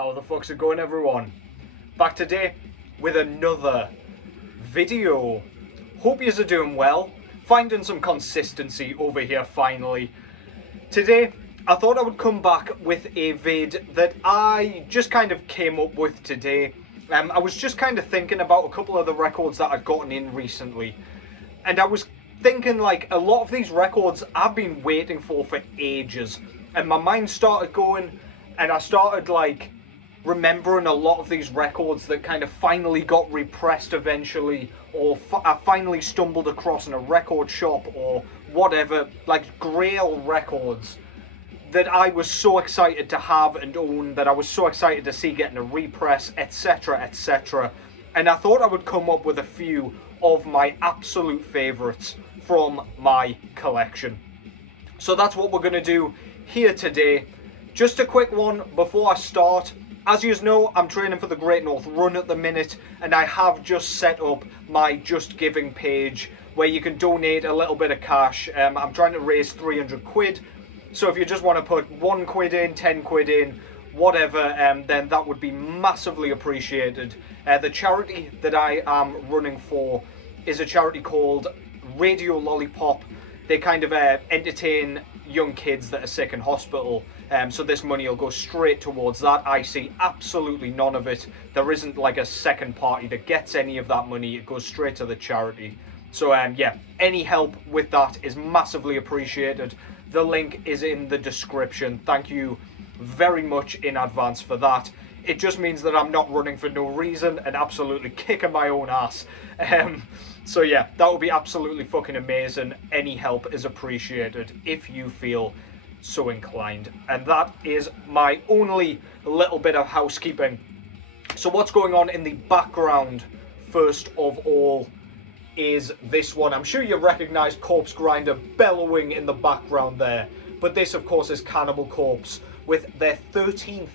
How the fuck's it going, everyone? Back today with another video. Hope yous are doing well. Finding some consistency over here finally. Today, I thought I would come back with a vid that I just kind of came up with today. I was just kind of thinking about a couple of the records that I've gotten in recently. And I was thinking, like, a lot of these records I've been waiting for ages. And my mind started going, and I started, like, remembering a lot of these records that kind of finally got repressed eventually, or I finally stumbled across in a record shop, or whatever, like Grail records that I was so excited to have and own, that I was so excited to see getting a repress, etc, etc. And I thought I would come up with a few of my absolute favourites from my collection. So that's what we're going to do here today. Just a quick one before I start. As you know, I'm training for the Great North Run at the minute, and I have just set up my Just Giving page where you can donate a little bit of cash. I'm trying to raise 300 quid. So if you just want to put 1 quid in, 10 quid in, whatever, then that would be massively appreciated. The charity that I am running for is a charity called Radio Lollipop. They kind of entertain young kids that are sick in hospital. So this money will go straight towards that. I see absolutely none of it. There isn't like a second party that gets any of that money. It goes straight to the charity. So yeah, any help with that is massively appreciated. The link is in the description. Thank you very much in advance for that. It just means that I'm not running for no reason and absolutely kicking my own ass. So yeah, that would be absolutely fucking amazing. Any help is appreciated if you feel so inclined. And that is my only little bit of housekeeping. So what's going on in the background, first of all, is this one. I'm sure you recognise Corpse Grinder bellowing in the background there. But this, of course, is Cannibal Corpse with their 13th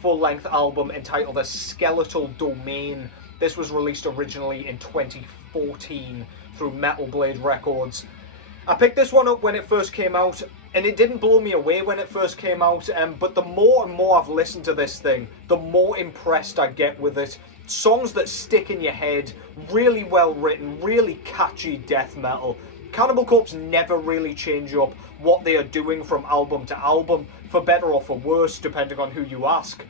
full-length album entitled A Skeletal Domain. This was released originally in 2014 through Metal Blade Records. I picked this one up when it first came out, and it didn't blow me away when it first came out, but the more and more I've listened to this thing, the more impressed I get with it. Songs that stick in your head, really well written, really catchy death metal. Cannibal Corpse never really change up what they are doing from album to album, for better or for worse, depending on who you ask.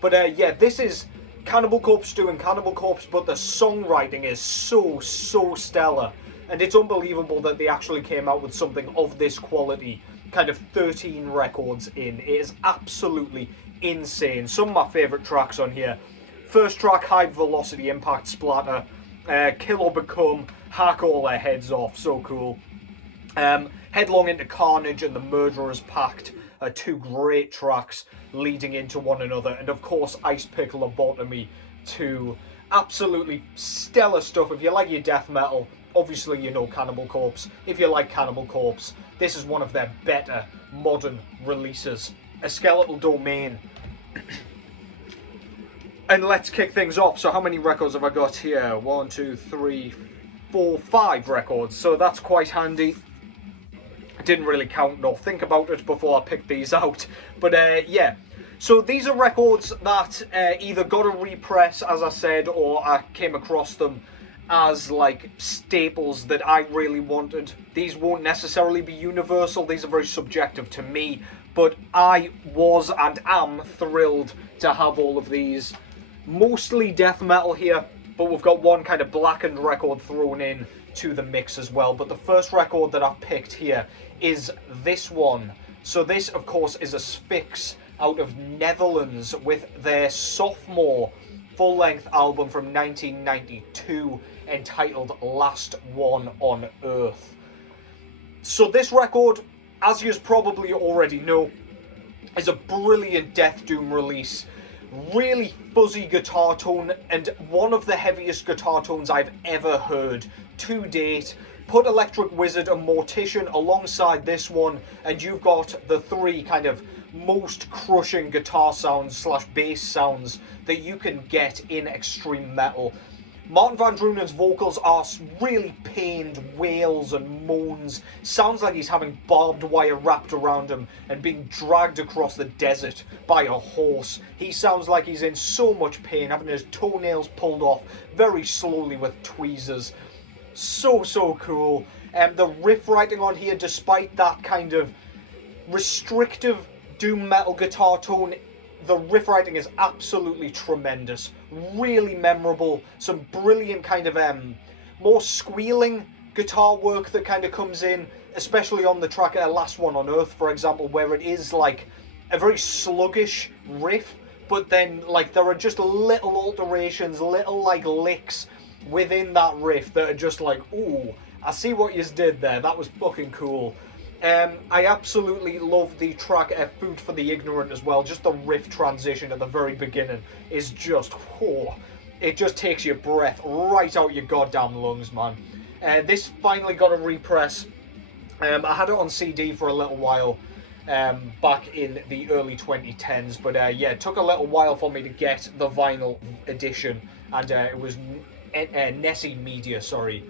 But yeah, this is Cannibal Corpse doing Cannibal Corpse, but the songwriting is so stellar. And it's unbelievable that they actually came out with something of this quality, kind of 13 records in. It is absolutely insane. Some of my favourite tracks on here. First track, High Velocity Impact Splatter. Kill or Become, Hack All Their Heads Off, so cool. Headlong into Carnage and The Murderer's Pact are two great tracks leading into one another. And of course, Ice Pick Lobotomy, two absolutely stellar stuff. If you like your death metal, obviously you know Cannibal Corpse. If you like Cannibal Corpse, this is one of their better modern releases. A Skeletal Domain. And let's kick things off. So how many records have I got here? 1, 2, 3, 4, 5 records. So that's quite handy. I didn't really count nor think about it before I picked these out. But yeah. So these are records that either got a repress, as I said, or I came across them as like staples that I really wanted. These won't necessarily be universal. These are very subjective to me. But I was and am thrilled to have all of these. Mostly death metal here, but we've got one kind of blackened record thrown in to the mix as well. But the first record that I've picked here is this one. So this, of course, is Asphyx out of Netherlands with their sophomore full-length album from 1992 entitled Last One on Earth. So this record, as you probably already know, is a brilliant death doom release. Really fuzzy guitar tone, and one of the heaviest guitar tones I've ever heard to date. Put Electric Wizard and Mortician alongside this one, and you've got the three kind of most crushing guitar sounds slash bass sounds that you can get in extreme metal. Martin Van Druenen's vocals are really pained wails and moans. Sounds like he's having barbed wire wrapped around him and being dragged across the desert by a horse. He sounds like he's in so much pain, having his toenails pulled off very slowly with tweezers. So cool. The riff writing on here, despite that kind of restrictive doom metal guitar tone, the riff writing is absolutely tremendous. Really memorable. Some brilliant kind of more squealing guitar work that kind of comes in, especially on the track Last One on Earth, for example, where it is like a very sluggish riff, but then like there are just little alterations, little like licks within that riff that are just like, ooh, I see what you did there. That was fucking cool. I absolutely love the track Food for the Ignorant as well. Just the riff transition at the very beginning is just, oh, it just takes your breath right out your goddamn lungs, man. This finally got a repress. I had it on CD for a little while back in the early 2010s, but yeah, it took a little while for me to get the vinyl edition, and it was Nessie Media, sorry,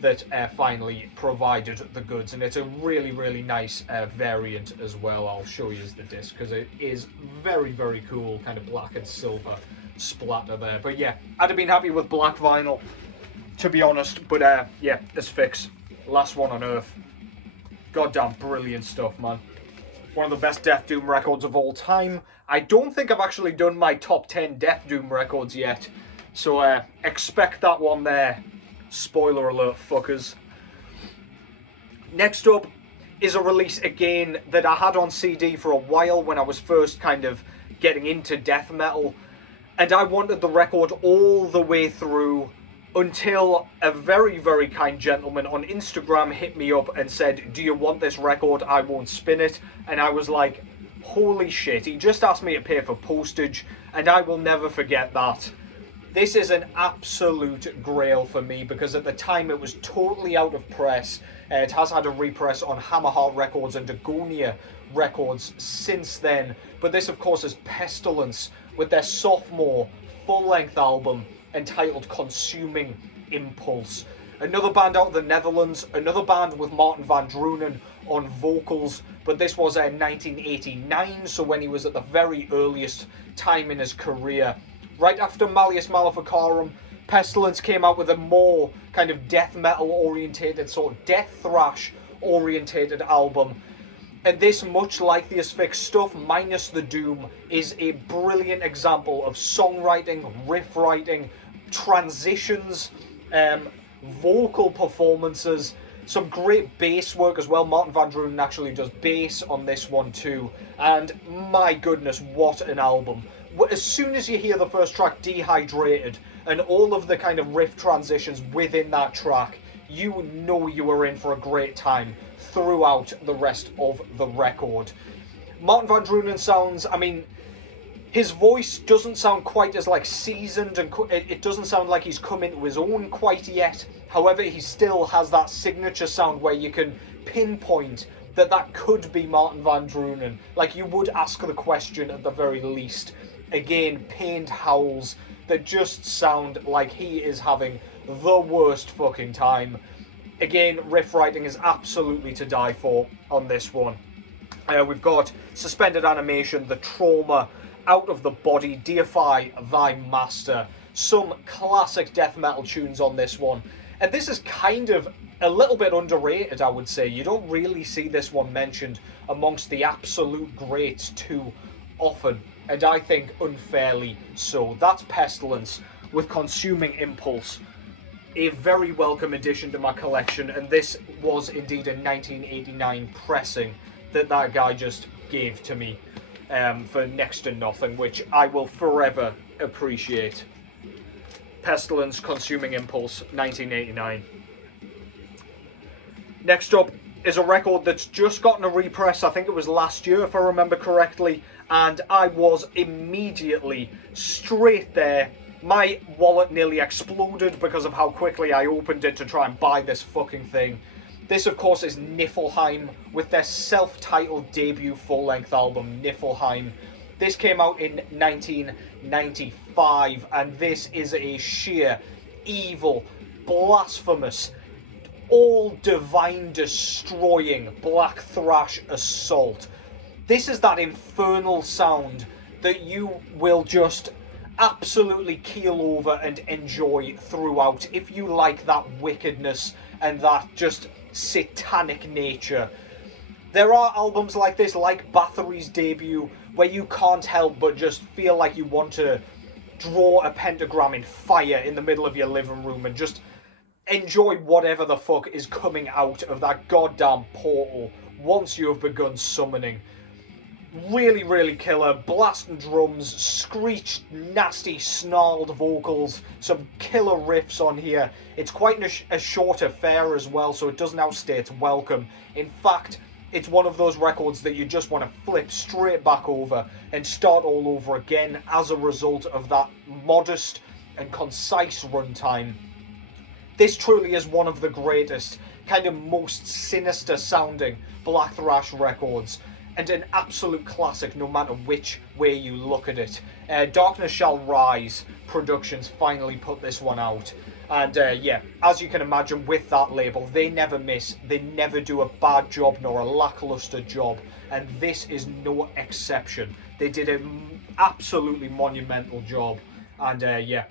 that finally provided the goods, and it's a really nice variant as well. I'll show you the disc because it is very cool, kind of black and silver splatter there. But yeah, I'd have been happy with black vinyl, to be honest. But yeah, Asphyx, Last One on Earth, goddamn brilliant stuff, man. One of the best Death Doom records of all time. I don't think I've actually done my top 10 Death Doom records yet, so expect that one there. Spoiler alert, fuckers. Next up is a release again that I had on CD for a while when I was first kind of getting into death metal, and I wanted the record all the way through until a very kind gentleman on Instagram hit me up and said, do you want this record? I won't spin it. And I was like, holy shit, he just asked me to pay for postage, and I will never forget that. This is an absolute grail for me because at the time it was totally out of press. It has had a repress on Hammerheart Records and Agonia Records since then. But this, of course, is Pestilence with their sophomore full-length album entitled Consuming Impulse. Another band out of the Netherlands, another band with Martin Van Druenen on vocals, but this was 1989, so when he was at the very earliest time in his career. Right after Malleus Maleficarum, Pestilence came out with a more kind of death metal orientated, sort of death thrash orientated album. And this, much like the Asphyx stuff, minus the doom, is a brilliant example of songwriting, riff writing, transitions, vocal performances, some great bass work as well. Martin Van Druenen actually does bass on this one too. And my goodness, what an album. As soon as you hear the first track, Dehydrated, and all of the kind of riff transitions within that track, you know you are in for a great time throughout the rest of the record. Martin Van Druenen sounds, I mean, his voice doesn't sound quite as like seasoned, and it doesn't sound like he's come into his own quite yet. However, he still has that signature sound where you can pinpoint that that could be Martin Van Druenen. Like, you would ask the question at the very least. Again, pained howls that just sound like he is having the worst fucking time. Again, riff writing is absolutely to die for on this one. We've got Suspended Animation, The Trauma, Out of the Body, Deify Thy Master. Some classic death metal tunes on this one. And this is kind of a little bit underrated, I would say. You don't really see this one mentioned amongst the absolute greats too often, and I think unfairly so. That's Pestilence with Consuming Impulse. A very welcome addition to my collection, and this was indeed a 1989 pressing that guy just gave to me for next to nothing, which I will forever appreciate. Pestilence, Consuming Impulse, 1989. Next up is a record that's just gotten a repress. I think it was last year, if I remember correctly, and I was immediately straight there. My wallet nearly exploded because of how quickly I opened it to try and buy this fucking thing. This, of course, is Niflheim with their self-titled debut full-length album, Niflheim. This came out in 1995, and this is a sheer evil, blasphemous, all divine destroying black thrash assault. This is that infernal sound that you will just absolutely keel over and enjoy throughout if you like that wickedness and that just satanic nature. There are albums like this, like Bathory's debut, where you can't help but just feel like you want to draw a pentagram in fire in the middle of your living room and just enjoy whatever the fuck is coming out of that goddamn portal once you have begun summoning. Really, really killer. Blasting drums, screeched, nasty, snarled vocals, some killer riffs on here. It's quite a short affair as well, so it doesn't outstay its welcome. In fact, it's one of those records that you just want to flip straight back over and start all over again as a result of that modest and concise runtime. This truly is one of the greatest, kind of most sinister sounding black thrash records, and an absolute classic no matter which way you look at it. Darkness Shall Rise Productions finally put this one out. And yeah, as you can imagine with that label, they never miss, they never do a bad job nor a lackluster job. And this is no exception. They did an absolutely monumental job. And yeah,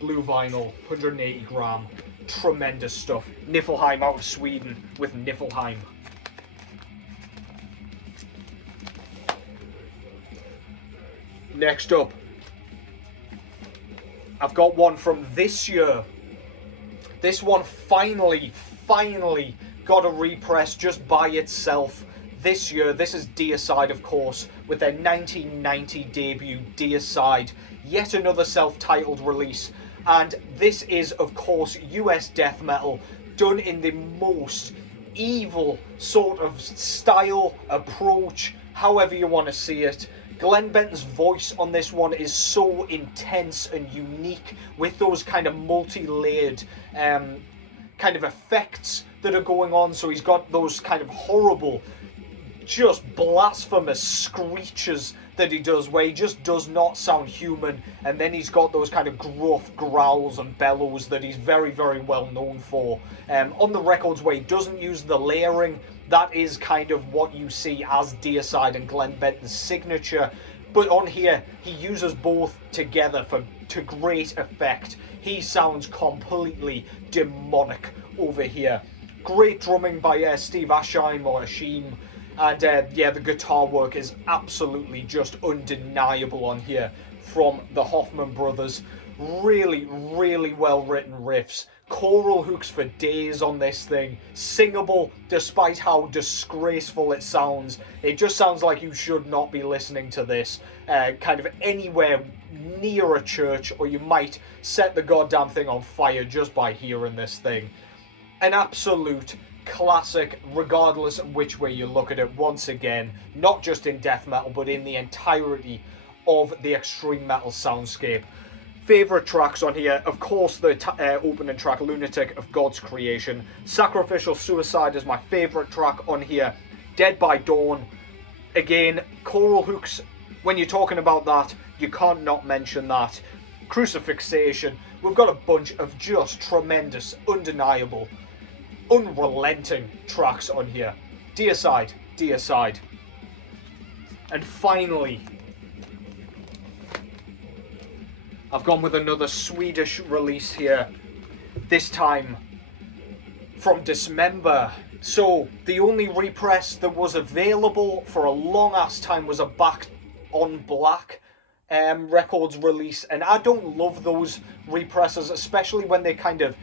blue vinyl, 180 gram, tremendous stuff. Niflheim out of Sweden with Niflheim. Next up, I've got one from this year. This one finally got a repress just by itself this year. This is Deicide, of course, with their 1990 debut, Deicide. Yet another self-titled release. And this is, of course, US death metal done in the most evil sort of style, approach, however you want to see it. Glenn Benton's voice on this one is so intense and unique, with those kind of multi-layered kind of effects that are going on. So he's got those kind of horrible, just blasphemous screeches that he does, where he just does not sound human, and then he's got those kind of gruff growls and bellows that he's very, very well known for. On the records where he doesn't use the layering, that is kind of what you see as Deicide and Glenn Benton's signature. But on here, he uses both together to great effect. He sounds completely demonic over here. Great drumming by Steve Asheim or Ashim. And yeah, the guitar work is absolutely just undeniable on here from the Hoffman brothers. Really, really well written riffs. Choral hooks for days on this thing. Singable despite how disgraceful it sounds. It just sounds like you should not be listening to this kind of anywhere near a church, or you might set the goddamn thing on fire just by hearing this thing. An absolute classic, regardless of which way you look at it. Once again, not just in death metal, but in the entirety of the extreme metal soundscape. Favourite tracks on here, of course, the opening track, Lunatic of God's Creation. Sacrificial Suicide is my favourite track on here. Dead by Dawn. Again, choral hooks, when you're talking about that, you can't not mention that. Crucifixation. We've got a bunch of just tremendous, undeniable, unrelenting tracks on here. Deicide, Deicide. And finally, I've gone with another Swedish release here, this time from Dismember. So the only repress that was available for a long ass time was a Back on Black Records release, and I don't love those represses, especially when they kind of,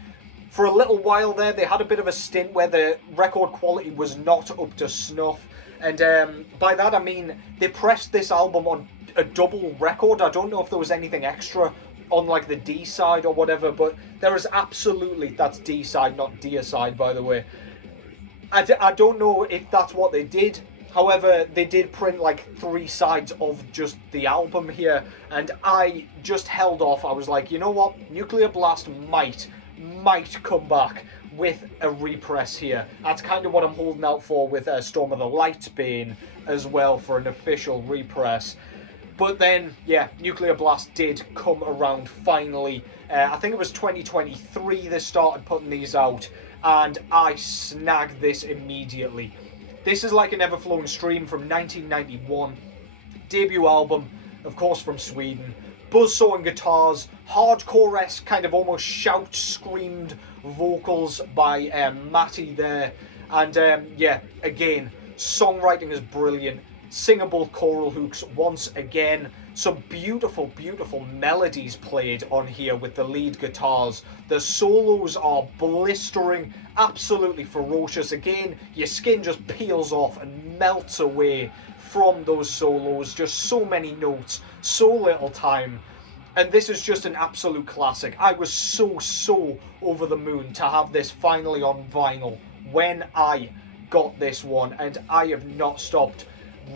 for a little while there, they had a bit of a stint where the record quality was not up to snuff. And by that I mean they pressed this album on a double record. I don't know if there was anything extra on like the D side or whatever, but there is absolutely, that's D side, not Deicide, by the way. I don't know if that's what they did. However, they did print like 3 sides of just the album here, and I just held off. I was like, you know what, Nuclear Blast might come back with a repress here. That's kind of what I'm holding out for with Storm of the Lightbane as well, for an official repress. But then, yeah, Nuclear Blast did come around finally. I think it was 2023 they started putting these out, and I snagged this immediately. This is like an ever-flowing stream from 1991. Debut album, of course, from Sweden. Buzzsaw and guitars, hardcore-esque, kind of almost shout-screamed vocals by Matty there. And yeah, again, songwriting is brilliant. Singable choral hooks once again. Some beautiful, beautiful melodies played on here with the lead guitars. The solos are blistering, absolutely ferocious. Again, your skin just peels off and melts away from those solos. Just so many notes, so little time. And this is just an absolute classic. I was so over the moon to have this finally on vinyl when I got this one, and I have not stopped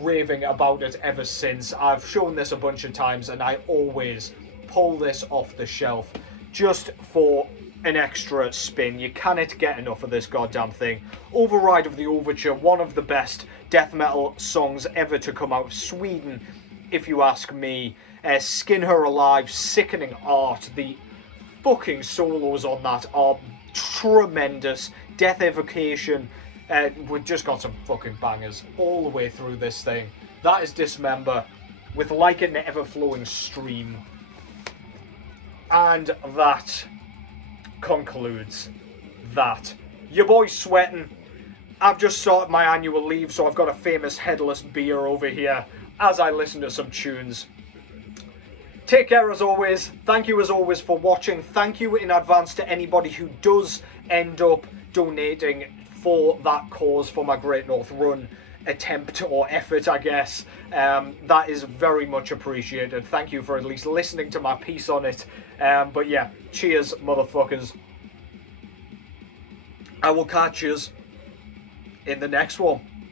raving about it ever since. I've shown this a bunch of times, and I always pull this off the shelf just for an extra spin. You cannot get enough of this goddamn thing. Override of the Overture, one of the best death metal songs ever to come out of Sweden, if you ask me. Skin Her Alive, sickening art. The fucking solos on that are tremendous. Death Evocation, we've just got some fucking bangers all the way through this thing. That is Dismember with Like an Ever-Flowing Stream. And that concludes that. Your boy's sweating. I've just started my annual leave, so I've got a famous headless beer over here as I listen to some tunes. Take care as always. Thank you as always for watching. Thank you in advance to anybody who does end up donating for that cause, for my Great North Run attempt or effort, I guess. That is very much appreciated. Thank you for at least listening to my piece on it. But yeah, cheers, motherfuckers. I will catch yous in the next one.